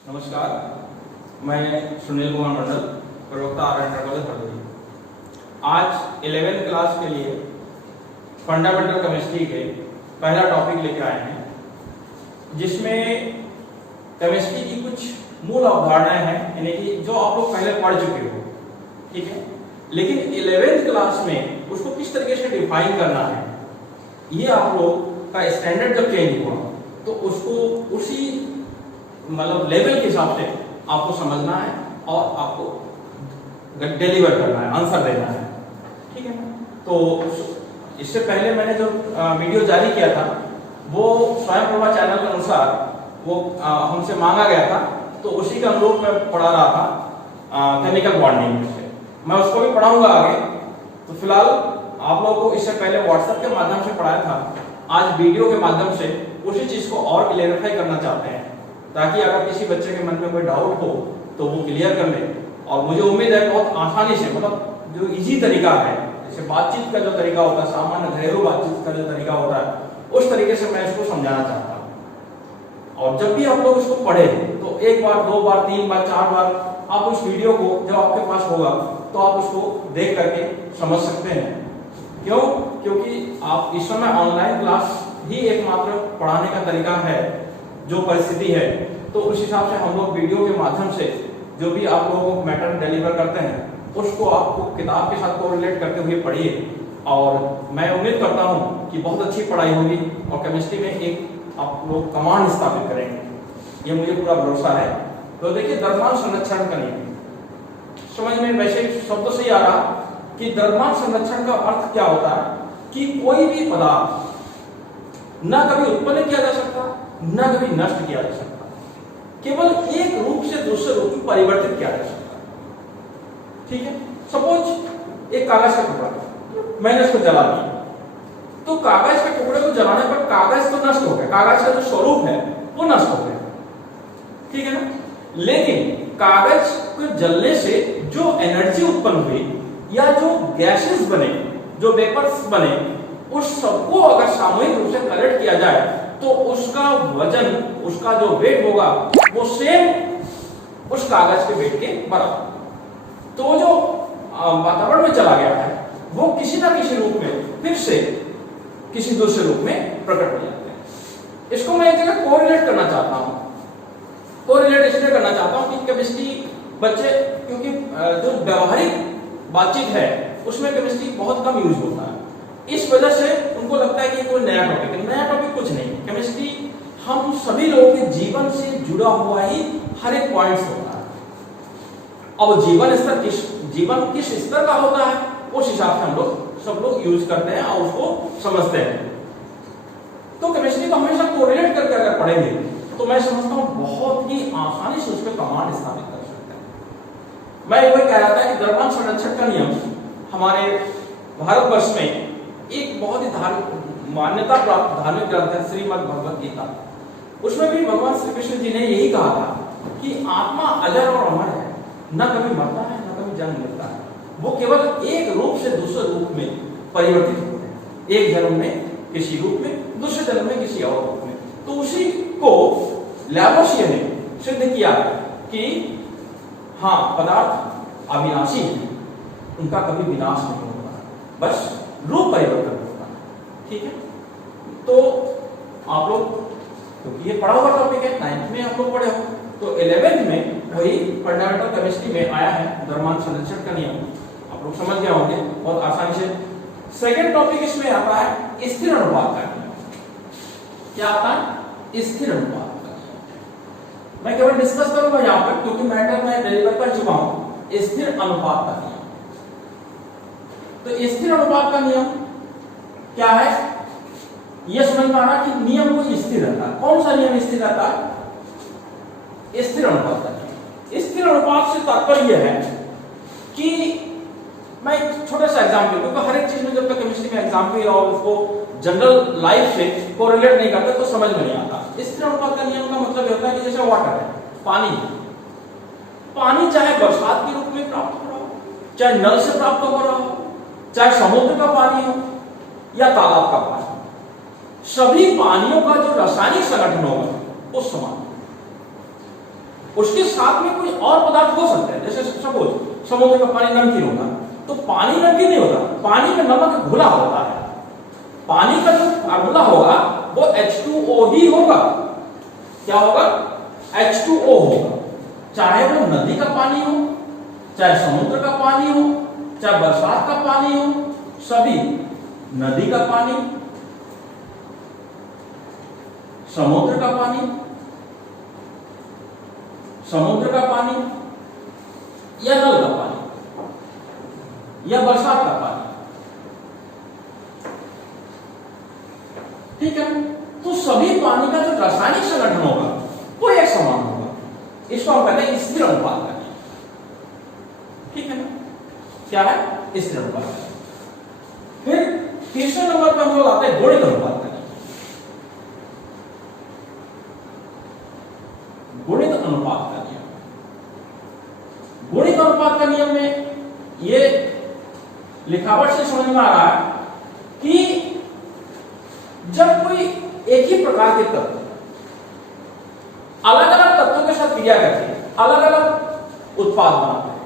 नमस्कार, मैं सुनील कुमार मंडल, प्रवक्ता आर.एन. कॉलेज हरदोई। आज 11th क्लास के लिए फंडामेंटल केमिस्ट्री के पहला टॉपिक लेकर आए हैं, जिसमें केमिस्ट्री की कुछ मूल अवधारणाएं हैं, यानी कि जो आप लोग पहले पढ़ चुके हो, ठीक है। लेकिन 11th क्लास में उसको किस तरीके से डिफाइन करना है, ये आप लोग का स्टैंडर्ड जब चेंज हुआ तो उसको उसी मतलब लेवल के हिसाब से आपको समझना है और आपको डिलीवर करना है, आंसर देना है, ठीक है। तो इससे पहले मैंने जो वीडियो जारी किया था वो स्वयं प्रभा चैनल के अनुसार वो हमसे मांगा गया था, तो उसी के अनुरूप मैं पढ़ा रहा था केमिकल बॉन्डिंग से। मैं उसको भी पढ़ाऊंगा आगे। तो फिलहाल आप लोगों को इससे पहले व्हाट्सएप के माध्यम से पढ़ाया था, आज वीडियो के माध्यम से उसी चीज को और क्लियरिफाई करना चाहते हैं, ताकि अगर किसी बच्चे के मन में कोई डाउट हो तो वो क्लियर कर ले। और मुझे उम्मीद है बहुत आसानी से, मतलब जो इजी तरीका है, जैसे बातचीत का जो तरीका होता है, सामान्य घरेलू बातचीत का जो तरीका होता है, उस तरीके से मैं इसको समझाना चाहता हूँ। और जब भी आप लोग इसको पढ़े तो एक बार, दो बार, तीन बार, चार बार आप उस वीडियो को जब आपके पास होगा तो आप उसको देख करके समझ सकते हैं। क्यों? क्योंकि आप इस समय ऑनलाइन क्लास ही एकमात्र पढ़ाने का तरीका है, जो परिस्थिति है। तो उस हिसाब से हम लोग वीडियो के माध्यम से जो भी आप लोगों को मैटर डिलीवर करते हैं उसको आपको किताब के साथ कोरिलेट करते हुए पढ़िए। और मैं उम्मीद करता हूं कि बहुत अच्छी पढ़ाई होगी और केमिस्ट्री में एक आप लोग कमांड स्थापित करेंगे, ये मुझे पूरा भरोसा है। तो देखिए, द्रव्यमान संरक्षण का नियम समझ में वैसे शब्दों से ही आ रहा कि द्रव्यमान संरक्षण का अर्थ क्या होता है कि कोई भी पदार्थ न कभी उत्पन्न किया जा सकता, न कभी नष्ट किया जा सकता, केवल एक रूप से दूसरे रूप में परिवर्तित किया जा सकता, ठीक है। सपोज एक कागज का टुकड़ा, मैंने इसको जला दिया, तो कागज के टुकड़े को जलाने पर कागज तो नष्ट हो गया, कागज का जो स्वरूप है वो नष्ट हो गया, ठीक है ना। लेकिन कागज को जलने से जो एनर्जी उत्पन्न हुई या जो गैसेस बने, जो वेपर्स बने, उस सबको अगर सामूहिक रूप से कलेक्ट किया जाए तो उसका वजन, उसका जो वेट होगा वो सेम उस कागज के वेट के बराबर। तो जो वातावरण में चला गया है वो किसी ना किसी रूप में फिर से किसी दूसरे रूप में प्रकट हो जाते हैं। इसको मैं एक जगह कोरिलेट करना चाहता हूं। कोरिलेट इसलिए करना चाहता हूं कि केमिस्ट्री बच्चे, क्योंकि जो व्यवहारिक बातचीत है उसमें केमिस्ट्री बहुत कम यूज होता है, इस वजह से उनको लगता है कि कोई नया टॉपिक है। नया टॉपिक कुछ नहीं, केमिस्ट्री हम सभी लोगों के जीवन से जुड़ा हुआ ही हर एक पॉइंट्स होता है। अब जीवन किस स्तर का होता है उस हिसाब से हम लोग सब लोग यूज करते हैं और उसको समझते हैं। तो केमिस्ट्री को हमेशा कोरिलेट करके अगर पढ़ेंगे तो मैं समझता हूं बहुत ही आसानी से उस पर कमांड स्थापित कर सकते हैं। मैं एक बार कह रहा था कि द्रव्यमान संरक्षण का नियम हमारे भारतवर्ष में एक बहुत ही मान्यता प्राप्त धार्मिक ग्रंथ है, श्रीमद् भगवत गीता। उसमें भी भगवान श्री कृष्ण जी ने यही कहा था कि आत्मा अजर और अमर है, न कभी मरता है, न कभी जन्म लेता है, वो केवल एक रूप से दूसरे रूप में परिवर्तित होते हैं, एक जन्म में किसी रूप में, दूसरे जन्म में किसी और रूप में। तो उसी को लैवोसियर ने सिद्ध किया कि हाँ, पदार्थ अविनाशी है, उनका कभी विनाश नहीं होता, बस रूप परिवर्तन होता है, ठीक है। तो आप लोग, क्योंकि ये पढ़ा हुआ टॉपिक है, 9th में आप लोग पढ़े हो, तो 11th में वही फंडामेंटल केमिस्ट्री में आया है द्रव्यमान संरक्षण का नियम, आप लोग समझ गए होंगे बहुत आसानी से। सेकंड टॉपिक इसमें आता है स्थिर अनुपात का नियम। क्या आता है? स्थिर अनुपात का। मैं केवल डिस्कस करूंगा यहां पर, क्योंकि मैटर मैं डिलीवर कर चुका हूं। स्थिर अनुपात का नियम, तो स्थिर अनुपात का नियम क्या है यह समझ में आ रहा कि नियम को स्थिर रहता है। कौन सा नियम स्थिर रहता है? स्थिर अनुपात का नियम। स्थिर अनुपात से तात्पर्य यह है कि मैं एक छोटा सा एग्जांपल, क्योंकि हर एक चीज में जब तक केमिस्ट्री में एग्जांपल और उसको जनरल लाइफ से कोरिलेट नहीं करते तो समझ में नहीं आता। स्थिर अनुपात का नियम का मतलब होता है कि जैसे वाटर है, पानी चाहे बरसात के रूप में प्राप्त हो रहा हो, चाहे नल से प्राप्त हो रहा हो, चाहे समुद्र का पानी हो या तालाब का पानी, सभी पानियों का जो रासायनिक संगठन होगा वो समान। उसके साथ में कोई और पदार्थ हो सकते हैं, जैसे सपोज समुद्र का पानी नमकीन होगा, तो पानी नमकीन नहीं होता, पानी में नमक घुला होता है। पानी का जो फार्मूला होगा वो H2O ही होगा। क्या होगा? H2O होगा। चाहे वो नदी का पानी हो, चाहे समुद्र का पानी हो, चाहे बरसात का पानी हो, सभी नदी का पानी, समुद्र का पानी, समुद्र का पानी या नल का पानी या बरसात का पानी, ठीक है। तो सभी पानी का जो रासायनिक संगठन होगा वो एक समान होगा। इसको हम कहते हैं स्थिर अनुपात का नियम, ठीक है ना? क्या है? स्थिर अनुपात का नियम। फिर तीसरे नंबर पर हम लोग आते हैं गुणित अनुपात का नियम। गुणित अनुपात का नियम, गुणित अनुपात का नियम में ये लिखावट से समझ में आ रहा है कि जब कोई एक ही प्रकार के तत्व अलग अलग तत्वों के साथ क्रिया करके अलग अलग उत्पाद बनाते हैं,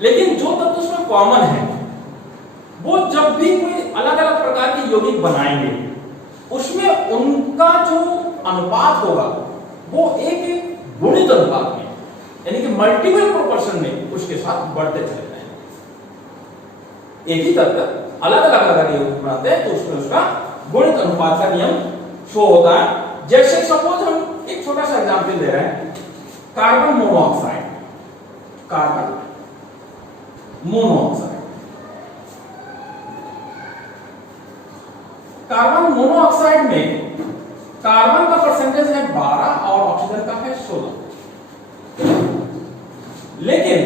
लेकिन जो तत्व उसमें कॉमन है वो जब भी कोई अलग अलग प्रकार के यौगिक बनाएंगे उसमें उनका जो अनुपात होगा वो एक गुणित अनुपात में, यानी कि मल्टीपल प्रोपोर्शन में उसके साथ बढ़ते चले जाएंगे। एक ही तत्व अलग अलग अगर यौगिक बनाते हैं तो उसमें उसका गुणित अनुपात का नियम शो होता है। जैसे सपोज हम एक छोटा सा एग्जांपल दे रहे हैं, carbon monoxide, carbon monoxide, carbon monoxide में कार्बन का परसेंटेज है 12 और ऑक्सीजन का है 16। लेकिन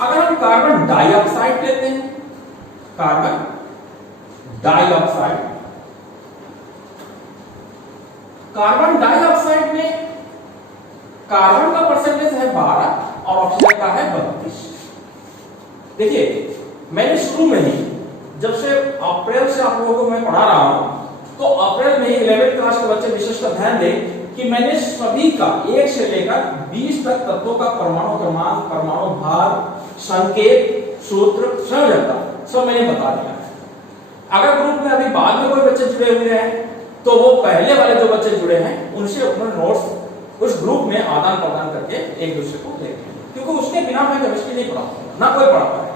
अगर हम कार्बन डाइऑक्साइड लेते हैं, कार्बन डाइऑक्साइड, कार्बन डाइऑक्साइड में कार्बन का परसेंटेज है 12 और ऑक्सीजन का है 32। देखिए मैंने शुरू में ही जब से अप्रैल से आप लोगों को मैं पढ़ा रहा हूं तो अप्रैल में 11th क्लास के बच्चे विशेषकर ध्यान दें कि मैंने सभी का 1 से लेकर 20 तक तत्वों का परमाणु क्रमांक, परमाणु भार, संकेत, सूत्र, संयोजकता सब मैंने बता दिया है। अगर ग्रुप में अभी बाद में कोई बच्चे जुड़े हुए हैं तो वो पहले वाले जो बच्चे जुड़े हैं उनसे अपने नोट्स उस ग्रुप में आदान प्रदान करके एक दूसरे को देखें, क्योंकि उसके बिना मैं केमिस्ट्री नहीं पढ़ा पाऊंगा, ना कोई पढ़ा पाएगा।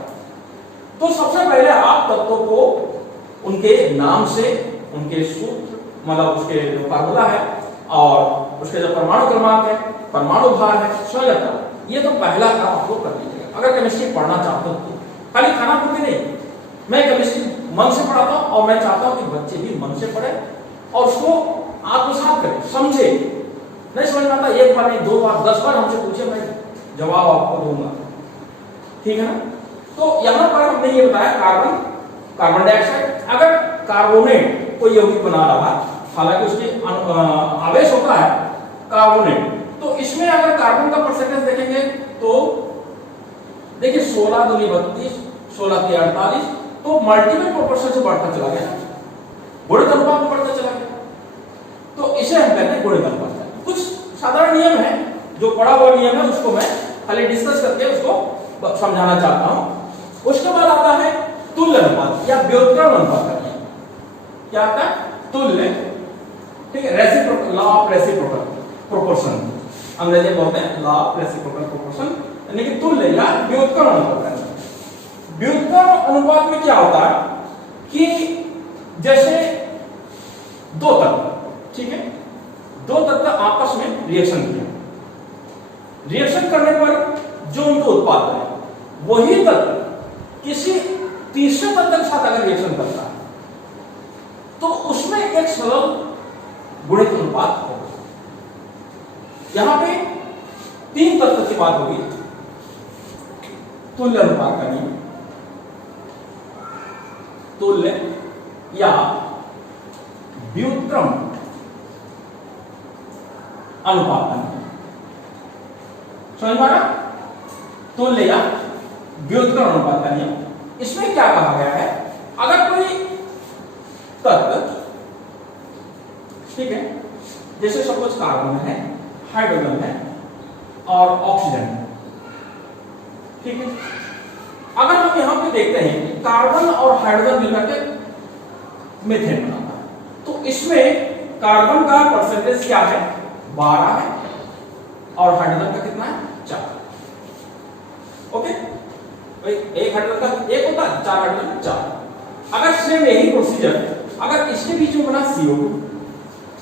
तो सबसे पहले आप तत्वों को उनके नाम से, उनके सूत्र, मतलब उसके जो फार्मूला है और उसके जो परमाणु क्रमांक है, परमाणु भार है, संयोजकता, ये तो पहला काम आप लोग कर लीजिएगा अगर केमिस्ट्री पढ़ना चाहते हो तो। खाली खाना पूर्ति नहीं, मैं केमिस्ट्री मन से पढ़ाता हूं और मैं चाहता हूं कि बच्चे भी मन से पढ़े और उसको आत्मसात करें, समझे। नहीं समझ में आता एक बार नहीं, 2 बार, 10 बार हमसे पूछे, मैं जवाब आपको दूंगा, ठीक है ना? तो यहां पर हमने ये बताया कार्बन, कार्बन डाइऑक्साइड, अगर कार्बोनेट कोई यौगिक बना रहा है, हालांकि उसके आवेश होता है कार्बोनेट, तो इसमें अगर कार्बन का परसेंटेज देखेंगे तो देखिए 16 दूनी 32, 16 के 48, तो मल्टीपल प्रोपोर्शन से बढ़ता चला गया, गुणित अनुपात में बढ़ता चला गया। तो इसे हम कहते हैं गुणित अनुपात। कुछ साधारण नियम है, जो पढ़ा हुआ नियम है उसको मैं खाली डिस्कस करके उसको समझाना चाहता हूं। उसके बाद आता है तुल्य अनुपात या व्युत्क्रम अनुपात का नियम। क्या आता है? तुल्य, ठीक है, reciprocal, law of reciprocal proportion, अंग्रेजी में बोलते हैं लॉ ऑफ रेसिप्रोकल प्रोपोर्शन, यानी कि तुल्य या व्युत्क्रम अनुपात। व्युत्क्रम अनुपात में क्या होता है कि जैसे दो तत्व, ठीक है, दो तत्व आपस में रिएक्शन किया, रिएक्शन करने पर जो उनको उत्पाद है वही तत्व किसी तीसरे तत्व के साथ अगर रिएक्शन करता है तो उसमें एक सरल गुणित अनुपात होगा। यहां पे 3 तत्व की बात होगी, तुल्य अनुपात का नियम, तुल्य या व्युत्क्रम अनुपात का नियम। समझ में आ रहा? तुल्य या व्युत्क्रम अनुपात का नियम। इसमें क्या कहा गया है, अगर कोई तत्व, ठीक है, जैसे सपोज कार्बन है, हाइड्रोजन है, और ऑक्सीजन। ठीक है, अगर हम यहां पे देखते हैं कि कार्बन और हाइड्रोजन मिलकर के मीथेन बनाता है, तो इसमें कार्बन का परसेंटेज क्या है, 12 है, और हाइड्रोजन का कितना है, 4। ओके, भाई एक हाइड्रोजन का एक होता है, 4 हाइड्रोजन का 4। अगर सेम यही प्रोसीजर अगर इसके बीच में बना CO2,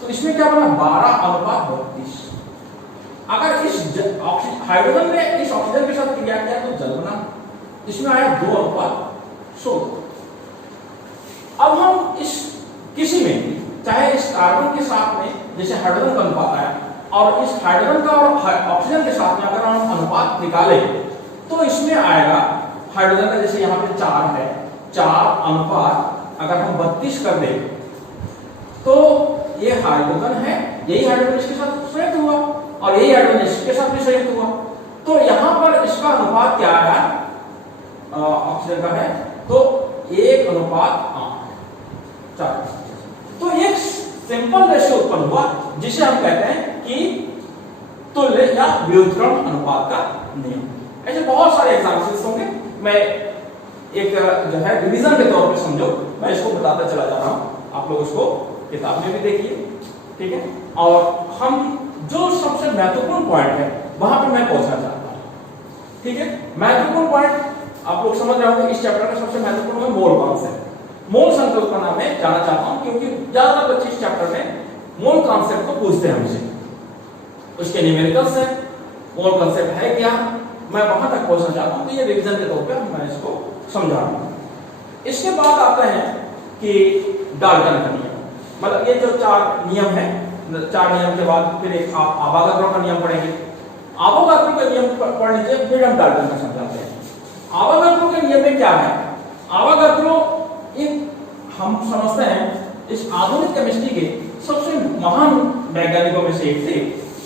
तो इसमें क्या बना, 12:32। अगर इस हाइड्रोजन ने इस ऑक्सीजन के साथ क्रिया किया तो जल बना, इसमें आया 2:16। अब हम इस किसी में, चाहे इस कार्बन के साथ में जैसे हाइड्रोजन का अनुपात आया, और इस हाइड्रोजन का और ऑक्सीजन के साथ में अगर हम अनुपात निकाले तो इसमें आएगा हाइड्रोजन का, जैसे यहाँ पे 4 है, 4 अनुपात अगर हम 32 कर दे तो ये हाइड्रोजन है, यही हाइड्रोजन इसके साथ संयुक्त हुआ और यही हाइड्रोजन इसके साथ भी संयुक्त हुआ, तो यहाँ पर इसका अनुपात क्या आया, ऑक्सीजन का है तो 1:8। तो एक सिंपल रेशियो उत्पन्न हुआ जिसे हम कहते हैं कि तुल्य या व्युत्क्रम अनुपात का नियम। ऐसे बहुत सारे एग्जांपल्स होंगे, मैं एक जो है रिवीजन के तौर पे समझो, मैं इसको बताता चला जा रहा हूं, आप लोग उसको किताब में भी देखिए। ठीक है, और हम जो सबसे महत्वपूर्ण पॉइंट है वहां पे मैं पहुंचना चाहता हूं। ठीक है, महत्वपूर्ण पॉइंट आप लोग समझ रहे होंगे, इस चैप्टर का सबसे महत्वपूर्ण है मोल कॉन्सेप्ट। मोल संकल्पना में जाना चाहता हूं क्योंकि ज्यादातर बच्चे इस चैप्टर में मोल कॉन्सेप्ट को पूछते हैं हमसे, उसके न्यूमेरिकल्स है, मोल कॉन्सेप्ट है क्या, मैं वहां तक पहुंचना चाहता हूं, तो ये रिवीजन के तौर पे मैं इसको समझा रहा हूं। इसके बाद आते हैं कि डाल्टन का नियम, मतलब ये जो 4 नियम है, 4 नियम के बाद फिर एक आवागाद्रो का नियम पढ़ेंगे। आवागाद्रो का नियम पढ़ लीजिए, फिर हम डाल्टन का समझाते हैं। आवागाद्रो के नियम में क्या है, आवागाद्रो एक हम समझते हैं इस आधुनिक केमिस्ट्री के सबसे महान वैज्ञानिकों में से एक थे।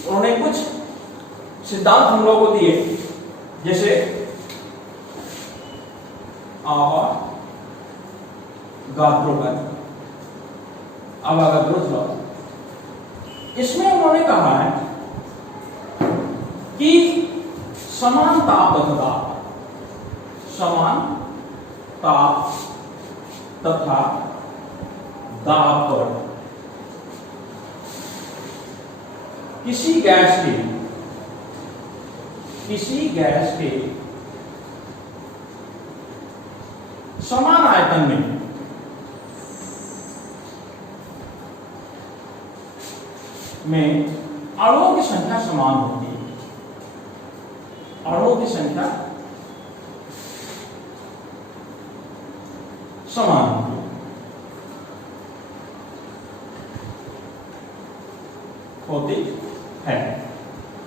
उन्होंने कुछ सिद्धांत हम लोगों को दिए, जैसे आवागाद्रो लॉ। इसमें उन्होंने कहा है कि समान ताप तथा दाब पर किसी गैस के समान आयतन में अणुओं की संख्या समान होती है, अणुओं की संख्या समान होती है।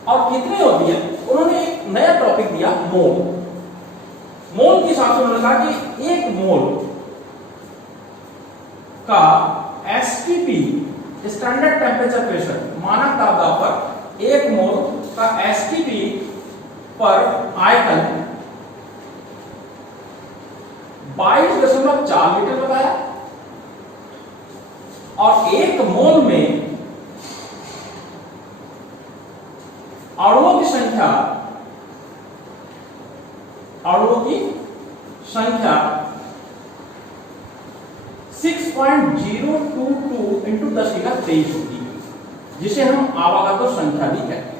और कितनी होती है, उन्होंने एक नया टॉपिक दिया, मोल। मोल के हिसाब से उन्होंने कहा कि 1 मोल का एसटीपी, स्टैंडर्ड टेम्परेचर प्रेशर, मानक तापदाब पर 1 मोल का एसटीपी पर आयतन 22.4 लीटर बताया, और 1 मोल में अणुओं की संख्या 6.022 इंटू 10⁻23 होती है, जिसे हम आवागाद्रो संख्या भी कहते हैं।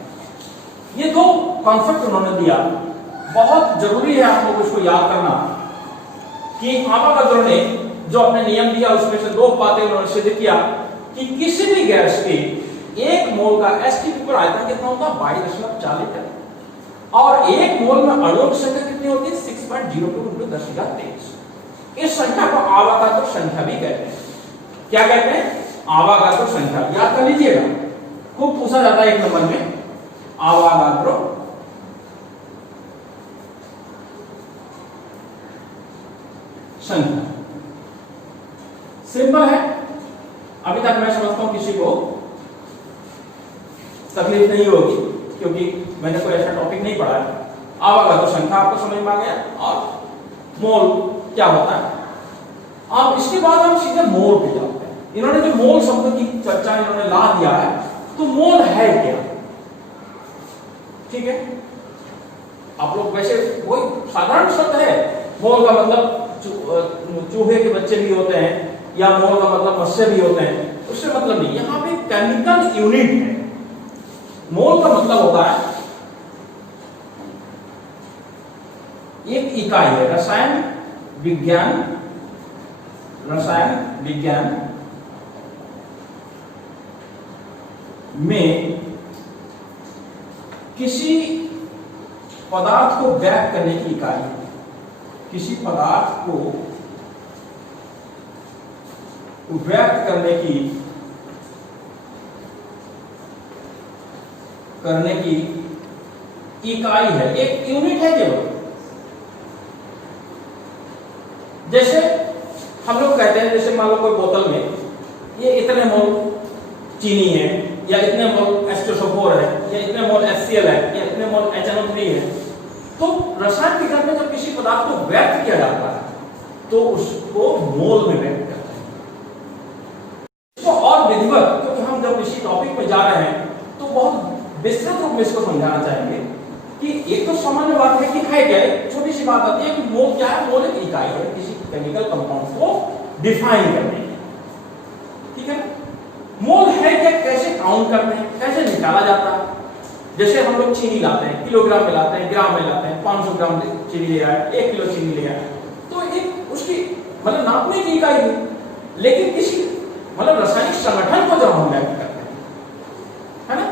ये 2 कॉन्सेप्ट उन्होंने दिया, बहुत जरूरी है आप लोग इसको याद करना कि आवागाद्रो ने जो अपने नियम दिया उसमें से 2 बातें उन्होंने सिद्ध किया कि किसी भी गैस के 1 मोल का एसटीपी पर आयतन कितना होता है, 22.4 लीटर, और 1 मोल में अणुओं की संख्या कितनी होती है, 6.02 इंटू 10⁻23। इस संख्या को आवागाद्रो संख्या भी कहते हैं। क्या कहते हैं, आवागाद्रो संख्या। याद कर लीजिएगा, खूब पूछा जाता है 1 नंबर में, आवागाद्रो संख्या। सिंपल है, अभी तक मैं समझता हूं किसी को तकलीफ नहीं होगी क्योंकि मैंने कोई ऐसा टॉपिक नहीं पढ़ा है। आवागाद्रो संख्या आपको समझ में आ गया, और मोल क्या होता है। अब इसके बाद हम सीधे मोल पे जाते हैं। इन्होंने जो मोल शब्द की चर्चा इन्होंने ला दिया है, तो मोल है क्या, ठीक है, आप लोग वैसे वही साधारण शब्द है, मोल का मतलब चूहे के बच्चे भी होते हैं या मोल का मतलब मत्स्य भी होते हैं, उससे मतलब नहीं। यहां पे केमिकल यूनिट है। मोल का मतलब होता है एक इकाई है। रसायन विज्ञान में किसी पदार्थ को व्यक्त करने की इकाई है। किसी पदार्थ को व्यक्त करने की इकाई है, एक यूनिट है केवल। जैसे हम लोग कहते हैं, जैसे मान लो कोई बोतल में ये इतने मोल चीनी है, या इतने मोल H2SO4 है, या इतने मोल HCl है, या इतने मोल HNO3 है। तो रसायन विज्ञान में जब किसी पदार्थ को व्यक्त किया जाता है तो उसको मोल में व्यक्त करते हैं। इसको और विधिवत, क्योंकि हम जब किसी टॉपिक में जा रहे हैं तो बहुत विस्तृत रूप में इसको समझाना चाहेंगे कि एक तो सामान्य बात है कि है क्या, छोटी सी बात आती है कि मोल क्या है। मोल एक इकाई है किसी केमिकल कंपाउंड को डिफाइन करने की, ठीक है। मोल है क्या, कैसे काउंट करते हैं, कैसे निकाला जाता है। जैसे हम लोग चीनी लाते हैं, किलोग्राम में लाते हैं, ग्राम में लाते हैं, 500 ग्राम चीनी ले आए, 1 किलो चीनी ले आए, तो एक उसकी मतलब नापने की इकाई है। लेकिन किसी मतलब रासायनिक संगठन को जब हम व्यक्त करते हैं, है ना,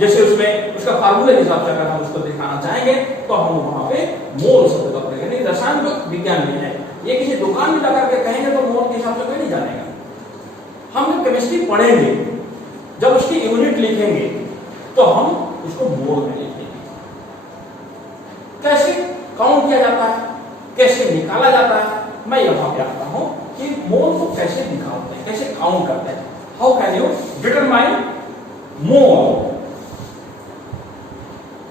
जैसे उसमें उसका फार्मूले के हिसाब से अगर हम उसको दिखाना चाहेंगे तो हम वहां पे मोल शब्द का प्रयोग करेंगे। रसायन विज्ञान में है, ये किसी दुकान में लगा के कहेंगे तो मोल के हिसाब से कोई नहीं जानेगा। हम जब केमिस्ट्री पढ़ेंगे, जब उसकी यूनिट लिखेंगे तो हम उसको मोल में लिखेंगे। कैसे काउंट किया जाता है, कैसे निकाला जाता है, मैं यहां पे आता हूं कि मोल को कैसे निकालते हैं, कैसे काउंट करते हैं। How can you determine mole?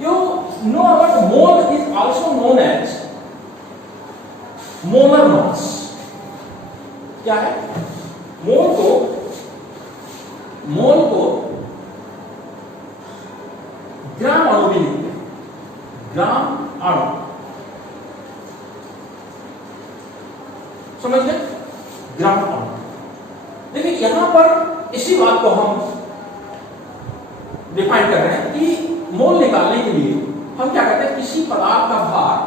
You know about mole is also known as molar mass. क्या है? मोल को ग्राम अणु भी लिखते हैं, ग्राम अणु, समझ गए? ग्राम अणु। देखिए यहां पर इसी बात को हम डिफाइन कर रहे हैं कि मोल निकालने के लिए हम क्या करते हैं, किसी पदार्थ का भार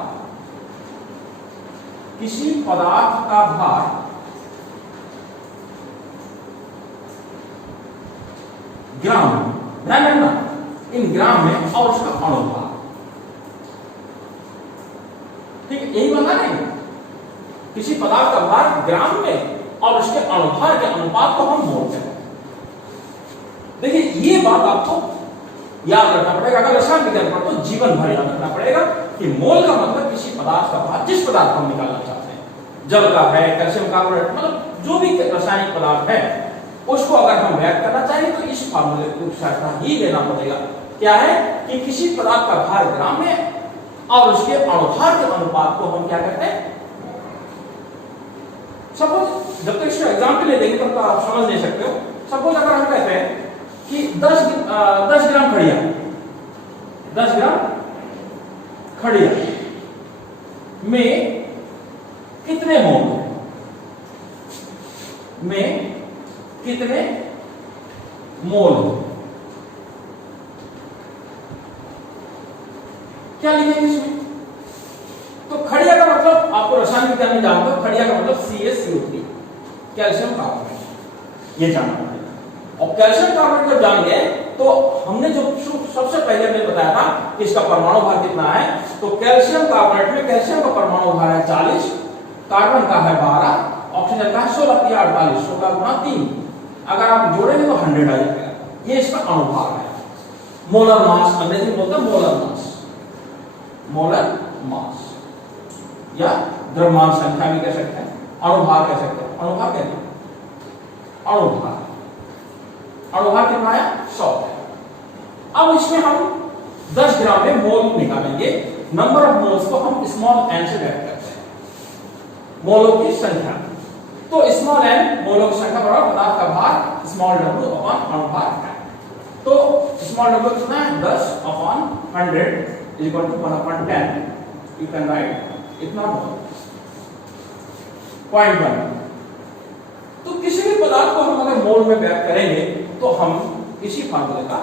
ग्राम में, ध्यान रखना इन ग्राम में, और उसका अणुभार, ठीक है, यही बता रहे हैं। किसी पदार्थ का भार ग्राम में और उसके अणुभार के अनुपात को हम मोल कहते हैं। देखिए ये बात आपको याद रखना पड़ेगा। अगर रसायन विज्ञान पढ़ो तो जीवन भर याद रखना पड़ेगा कि मोल का मतलब किसी पदार्थ का भार, जिस पदार्थ हम निकालना चाहते हैं, जल का है, कैल्शियम कार्बोनेट, मतलब जो भी रासायनिक पदार्थ है, उसको अगर हम व्यक्त करना चाहें तो इस फार्मूले को सहायता ही लेना पड़ेगा। क्या है कि किसी पदार्थ का भार ग्राम में और उसके अणुभार के अनुपात को हम क्या करते हैं। सपोज जब तक इसको एग्जाम्पल ले देंगे तब तो आप समझ नहीं सकते हो। सपोज अगर हम कहते हैं कि 10 ग्राम खड़िया, 10 ग्राम खड़िया में कितने मोल है, में कितने मोल, क्या लिखेंगे इसमें? तो खड़िया का मतलब आपको रसायन विज्ञान में जानते हो, खड़िया का मतलब CaCO3, कैल्शियम कार्बोनेट, ये जानना पड़ेगा। और कैल्शियम कार्बोनेट जब जान गए तो हमने जो सबसे पहले मैंने बताया था कि इसका परमाणु भार कितना है, तो कैल्शियम कार्बोनेट में कैल्शियम का परमाणु भार है 40, कार्बन का है 12, ऑक्सीजन का है 16 या 48, 16 गुणा 3, अगर आप जोड़ेंगे तो 100 आ जाएगा। ये इसका अणुभार है। मोलर मास अंग्रेजी में बोलते हैं मोलर मास, मोलर मास या द्रव्यमान संख्या भी कह सकते हैं, अणुभार कह सकते हैं। अणुभार कहते हैं, अणुभार, अणुभार कितना है 100 है। अब इसमें हम 10 ग्राम में मोल निकालेंगे। नंबर ऑफ मोल्स को हम स्मॉल n से व्यक्त करते हैं, मोलों की संख्या। तो स्मॉल n मोलों की संख्या बराबर पदार्थ का भार स्मॉल w अपॉन अणुभार है। तो स्मॉल नंबर कितना है 10/100 is equal to 1/10 you can write इतना मोल 0.1। तो किसी भी पदार्थ को हम अगर मोल में व्यक्त करेंगे तो हम इसी फार्मूले का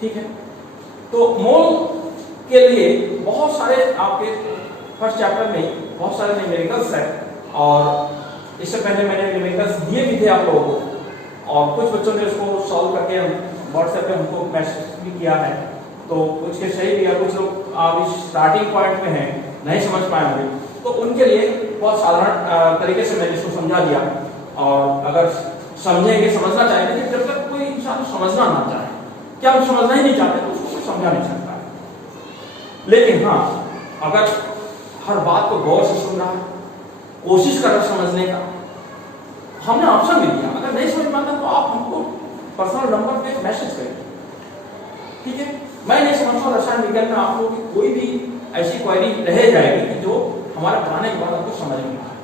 ठीक है। तो मोल के लिए बहुत सारे आपके फर्स्ट चैप्टर में बहुत सारे न्यूमेरिकल्स हैं और इससे पहले मैंने न्यूमेरिकल्स दिए भी थे आप लोगों को और कुछ बच्चों ने उसको सॉल्व करके व्हाट्सएप पे हमको मैसेज भी किया है। तो कुछ के सही भी है, कुछ लोग आप इस स्टार्टिंग पॉइंट में हैं नहीं समझ पाए होंगे, तो उनके लिए बहुत साधारण तरीके से मैंने इसको समझा दिया। और अगर समझेंगे समझना चाहेंगे कि जब तक कोई इंसान समझना ना चाहे, क्या हम समझना ही नहीं चाहते तो उसको कोई समझा नहीं सकता है। लेकिन हाँ, अगर हर बात को गौर से सुन रहा है, कोशिश कर रहा है समझने का, हमने ऑप्शन भी दिया, अगर नहीं समझ पाता तो आप हमको पर्सनल नंबर पे मैसेज करें, ठीक है। मैं नहीं समझता रसायन विज्ञान में आप लोगों की कोई भी ऐसी क्वेरी रह जाएगी कि जो हमारे पढ़ाने के बाद आपको समझ में आए,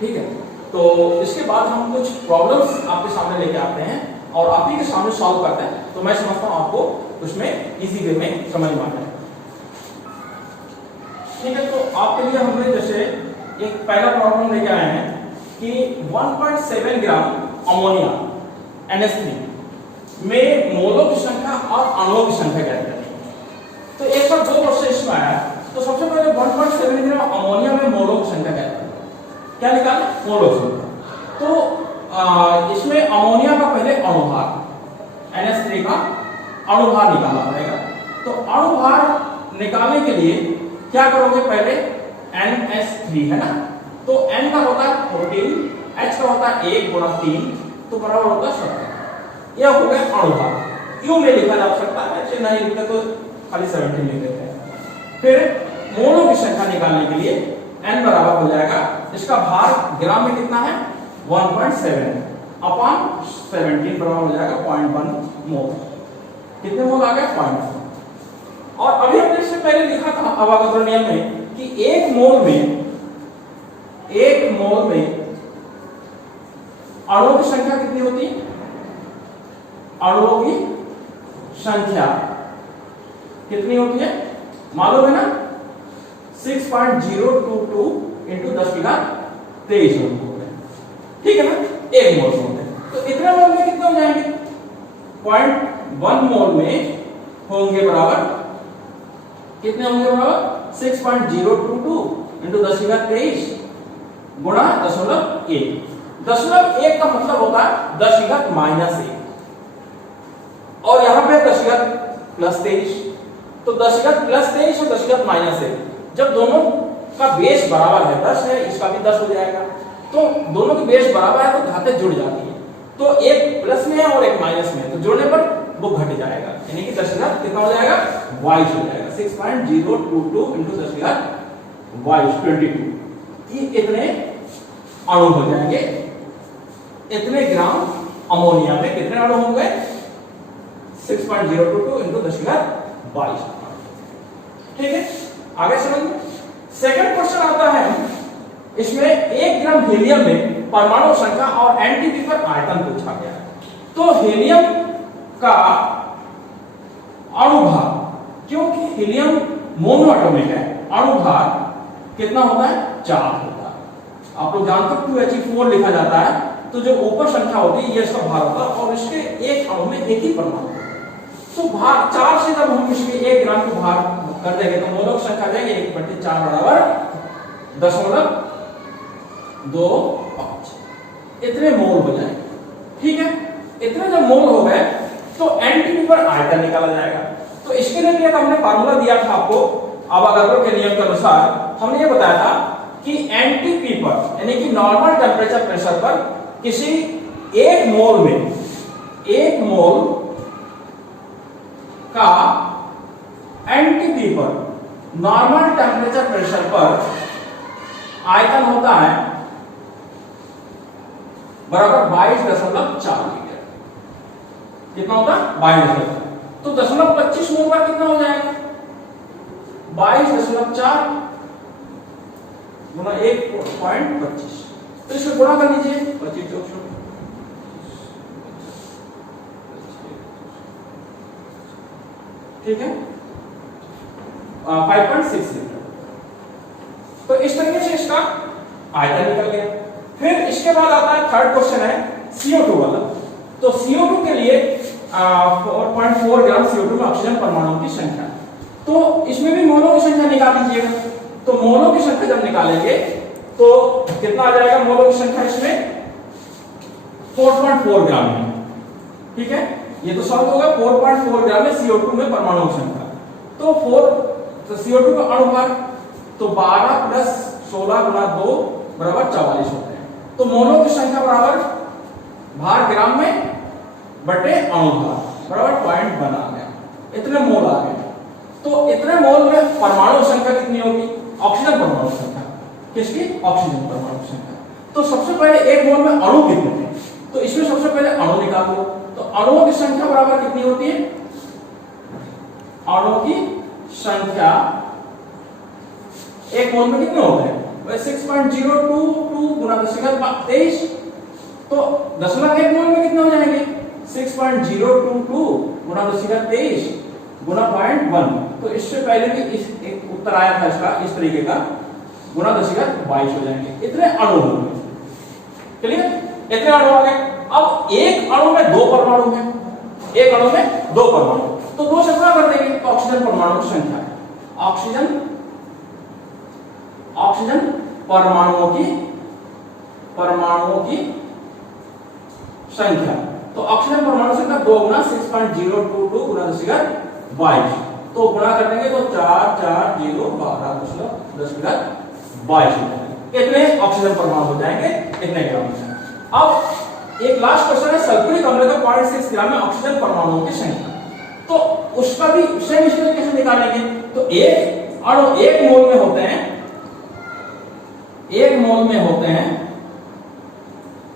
ठीक है। तो इसके बाद हम कुछ प्रॉब्लम्स आपके सामने लेके आते हैं और आप ही के सामने सॉल्व करते हैं, तो मैं समझता हूँ आपको उसमें इजी वे में समझ में आता है, ठीक है। तो आपके लिए हमने जैसे एक पहला प्रॉब्लम लेके आए हैं कि 1.7 ग्राम अमोनिया NH3 में मोलों की संख्या और अणुओं की संख्या ज्ञात करें। तो एक बार 2 क्वेश्चन इसमें आया, तो सबसे पहले 1.7 ग्राम अमोनिया में मोलों की संख्या ज्ञात करें। क्या निकालें? मोलों की संख्या। तो इसमें अमोनिया का पहले अणुभार NH3 का अणुभार निकालना पड़ेगा। तो अणुभार निकालने के लिए क्या करोगे? पहले NH3 है ना, तो N का होता है 14, H का होता है 1 × 3, तो बराबर होता है 17। यह हो गया अणुभार। क्यों में लिखा जा सकता है, ऐसे नहीं लिखते तो खाली 17 लिख देते हैं। फिर मोलों की संख्या निकालने के लिए N बराबर हो जाएगा, इसका भार ग्राम में कितना है 1.7/17 बराबर हो जाएगा 0.1 मोल। कितने मोल आ गए? 0.1। और अभी हमने इससे पहले लिखा था अवागाद्रो नियम में कि एक मोल में अणुओं की संख्या कितनी होती है? अणुओं की संख्या कितनी होती है मालूम है ना? 6.022 × 10⁻23 होते हैं, ठीक है ना। एक मोल होते हैं, तो इतने मोल में कितने हो जाएंगे? 0.1 मोल में होंगे बराबर कितने होंगे? बराबर 6.022 × 10⁻23 गुणा 0.1। 0.1 का मतलब होता है 10⁻⁻1 और यहां पे 10⁻+23, तो 10⁻+23 और 10⁻⁻1 जब दोनों का बेस बराबर है 10 है, इसका भी 10 हो जाएगा, तो दोनों के बेस बराबर है तो घातें जुड़ जाती है। तो एक प्लस में है और एक माइनस में है, तो जोड़ने पर वो घट जाएगा, यानी कि 10⁻ कितना हो जाएगा? 22 हो जाएगा। 6.022 × 10⁻22 ये इतने अणु हो जाएंगे। इतने ग्राम अमोनिया में कितने अणु होंगे? 6.022 × 10⁻22, ठीक है। आगे समझिए। सेकंड क्वेश्चन आता है, इसमें 1 ग्राम हीलियम में परमाणु संख्या और एनटीपी पर आयतन पूछा गया है। तो हीलियम का अणुभार, क्योंकि हीलियम मोनो एटॉमिक है, अणुभार कितना होता है? 4 होता है। आप लोग जानते हो 2He4 लिखा जाता है, तो जो ऊपर संख्या होती है ये इसका भार होता है और इसके एक अणु में एक ही परमाणु। तो भार 4 से जब हम इसके 1 ग्राम को भार कर देंगे तो मोलों की संख्या जाएगी 1/4 बराबर 0.25। इतने मोल हो जाएंगे, ठीक है। इतने जब मोल हो गए तो एनटीपी पर आयतन निकाला जाएगा। तो इसके लिए हमने फार्मूला दिया था आपको अवागाद्रो के नियम के अनुसार। हमने ये बताया था कि एनटीपी पर यानी कि नॉर्मल टेम्परेचर प्रेशर पर किसी एक मोल का एनटीपी पर नॉर्मल टेम्परेचर प्रेशर पर आयतन होता है बराबर 22.4 लीटर। कितना होता है? 22.4। तो 0.25 मोल का कितना हो जाएगा? 22.4 गुना 1.25, तो इसको गुणा कर लीजिए 25 × ठीक है, 5.6 लीटर। तो इस तरीके से इसका आयतन निकल गया। फिर इसके बाद आता है थर्ड क्वेश्चन है CO2 वाला। तो CO2 के लिए 4.4 ग्राम CO2 में ऑक्सीजन परमाणुओं की संख्या। तो इसमें भी मोलों की संख्या निकाल लीजिएगा। तो मोलों की संख्या जब निकालेंगे तो कितना आ जाएगा मोलों की संख्या इसमें 4.4 ग्राम में, ठीक है, ये तो सॉल्व होगा। 4.4 ग्राम में CO2 में परमाणु की संख्या। तो CO2 का अणुभार तो 12 प्लस 16 गुना 2 बराबर 44 होते हैं। तो मोलों की संख्या बराबर भार ग्राम में बटे अणुभार बराबर 0.1 आ गया, इतने मोल आ गए। तो इतने मोल में परमाणु संख्या कितनी होगी? ऑक्सीजन परमाणु संख्या। किसकी? ऑक्सीजन परमाणु संख्या। तो सबसे पहले एक मोल में अणु कितने हैं? तो इसमें सबसे पहले अणु निकाल लो। तो अणुओं की संख्या बराबर कितनी होती है? अणुओं की संख्या एक मोल में कितने होते हैं? 6.022 गुना 10⁻23। तो 1.1 मोल में कितने हो जाएंगे? 6.022 गुना 10⁻23 गुना 0.1। तो इससे पहले भी इस एक उत्तर आया था इसका इस तरीके का, गुना 10⁻22 हो जाएंगे। इतने अणु होंगे, क्लियर? इतने अणु आ गए। अब एक अणु में 2 परमाणु हैं, एक अणु में 2 परमाणु, तो 2 से गुणा कर देंगे तो ऑक्सीजन परमाणु की संख्या है। ऑक्सीजन परमाणुओं की संख्या। तो ऑक्सीजन परमाणु संख्या 2 गुना 6.022 गुना 10⁻22। तो गुणा कर देंगे तो 44012 इतने ऑक्सीजन परमाणु हो जाएंगे, इतने ग्राम में। अब एक लास्ट क्वेश्चन है सल्फ्यूरिक अम्ल का 0.6 ग्राम में ऑक्सीजन परमाणुओं की संख्या। तो उसका भी सेम इस तरीके से निकालेंगे। तो एक अणु एक मोल में होते हैं,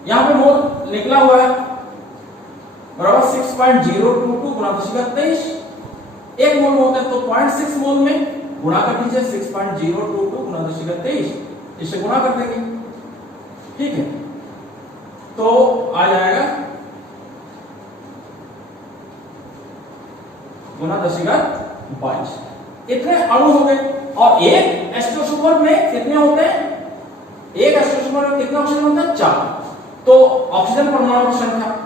यहां पे मोल निकला हुआ है बराबर 6.022 गुना 10⁻23। एक मोल में होते हैं तो 0.6 मोल में गुणा कर दीजिए 6.022 गुना 10⁻23, इससे गुणा कर देंगे, ठीक है। तो आ जाएगा गुना 10⁻22। इतने अणु हो गए। और एक एस्ट्रोसोमर में कितने होते हैं? एक एस्ट्रोसोमर में कितने ऑक्सीजन होते हैं? 4। तो ऑक्सीजन परमाणु की संख्या,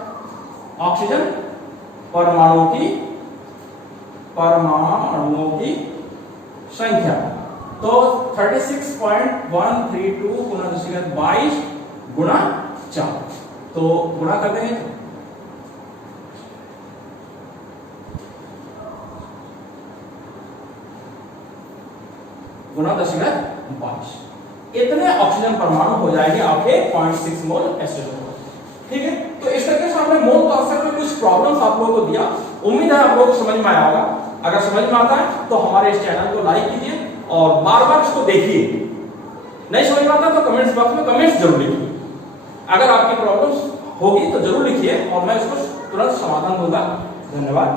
ऑक्सीजन परमाणुओं की संख्या तो 36.132 गुना 10⁻22 गुना 4। तो गुणा कर देंगे गुना 10⁻22, इतने ऑक्सीजन परमाणु हो जाएंगे आपके 0.6 मोल एस्ट्रोसोमर, ठीक है। तो इस तरीके से हमने मोल कॉन्सेप्ट में कुछ प्रॉब्लम्स आप लोगों को दिया। उम्मीद है आप लोगों को समझ में आया होगा। अगर समझ में आता है तो हमारे इस चैनल को लाइक कीजिए और बार-बार इसको देखिए। नहीं समझ में आता तो कमेंट्स बॉक्स में कमेंट्स जरूर लिखिए। अगर आपकी प्रॉब्लम्स होगी तो जरूर लिखिए और मैं इसको तुरंत समाधान दूंगा। धन्यवाद।